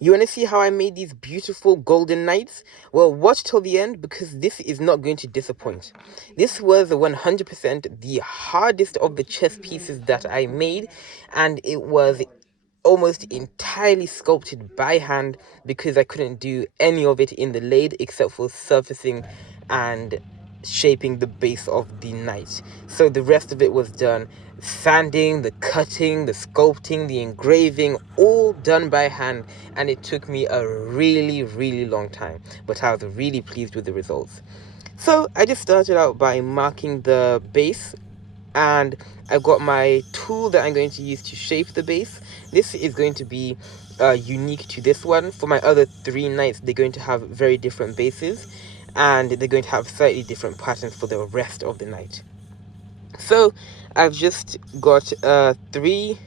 You want to see how I made these beautiful golden knights? Well, watch till the end because this is not going to disappoint. This was 100% the hardest of the chess pieces that I made, and it was almost entirely sculpted by hand because I couldn't do any of it in the lathe except for surfacing and shaping the base of the knight. So the rest of it was done sanding, the cutting, the sculpting, the engraving, all done by hand, and it took me a really long time, but I was really pleased with the results. So I just started out by marking the base, and I've got my tool that I'm going to use to shape the base. This is going to be unique to this one. For my other three knights, they're going to have very different bases, and they're going to have slightly different patterns for the rest of the knight. So I've just got three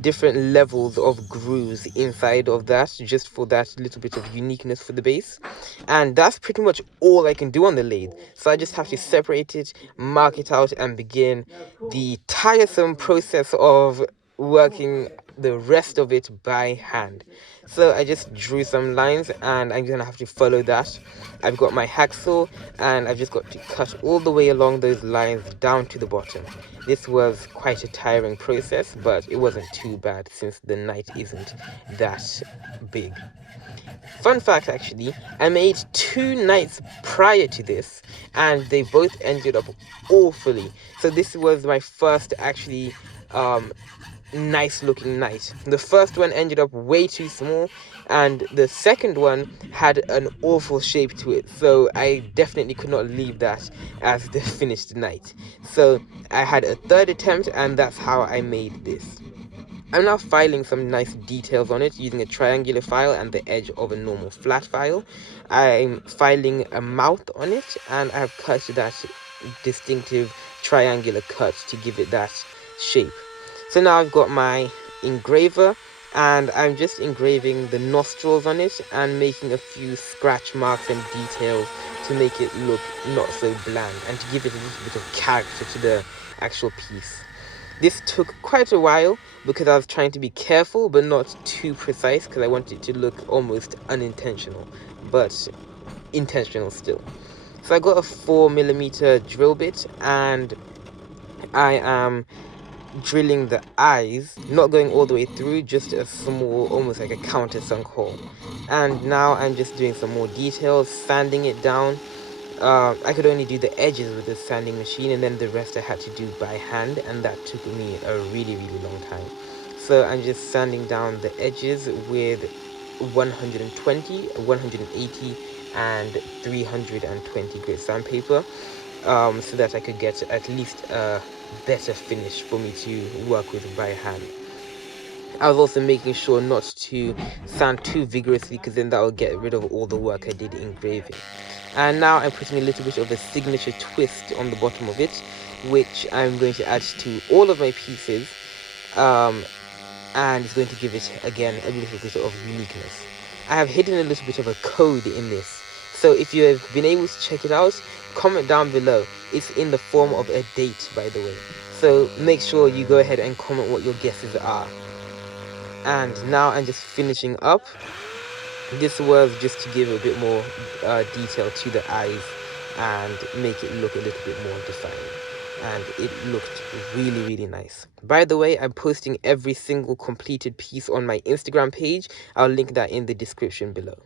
different levels of grooves inside of that, just for that little bit of uniqueness for the base. And that's pretty much all I can do on the lathe. So I just have to separate it, mark it out, and begin the tiresome process of working the rest of it by hand. So I just drew some lines, and I'm gonna have to follow that. I've got my hacksaw, and I've just got to cut all the way along those lines down to the bottom. This was quite a tiring process, but it wasn't too bad since the knight isn't that big. Fun fact, actually, I made two knights prior to this, and they both ended up awfully. So this was my first actually nice looking knight. The first one ended up way too small, and the second one had an awful shape to it, so I definitely could not leave that as the finished knight. So I had a third attempt, and that's how I made this. I'm now filing some nice details on it using a triangular file and the edge of a normal flat file. I'm filing a mouth on it, and I've cut that distinctive triangular cut to give it that shape. So now I've got my engraver, and I'm just engraving the nostrils on it and making a few scratch marks and details to make it look not so bland and to give it a little bit of character to the actual piece. This took quite a while because I was trying to be careful but not too precise because I wanted it to look almost unintentional, but intentional still. So I got a 4mm drill bit, and I am drilling the eyes, not going all the way through, just a small, almost like a countersunk hole. And now I'm just doing some more details, sanding it down. I could only do the edges with the sanding machine, and then the rest I had to do by hand, and that took me a really long time. So I'm just sanding down the edges with 120, 180, and 320 grit sandpaper, so that I could get at least a better finish for me to work with by hand. I was also making sure not to sand too vigorously because then that will get rid of all the work I did engraving. And now I'm putting a little bit of a signature twist on the bottom of it, which I'm going to add to all of my pieces, and it's going to give it, again, a little bit of uniqueness. I have hidden a little bit of a code in this, so if you have been able to check it out, comment down below. It's in the form of a date, by the way, so make sure you go ahead and comment what your guesses are. And now I'm just finishing up. This was just to give a bit more detail to the eyes and make it look a little bit more defined, and it looked really nice. By the way, I'm posting every single completed piece on my Instagram page. I'll link that in the description below.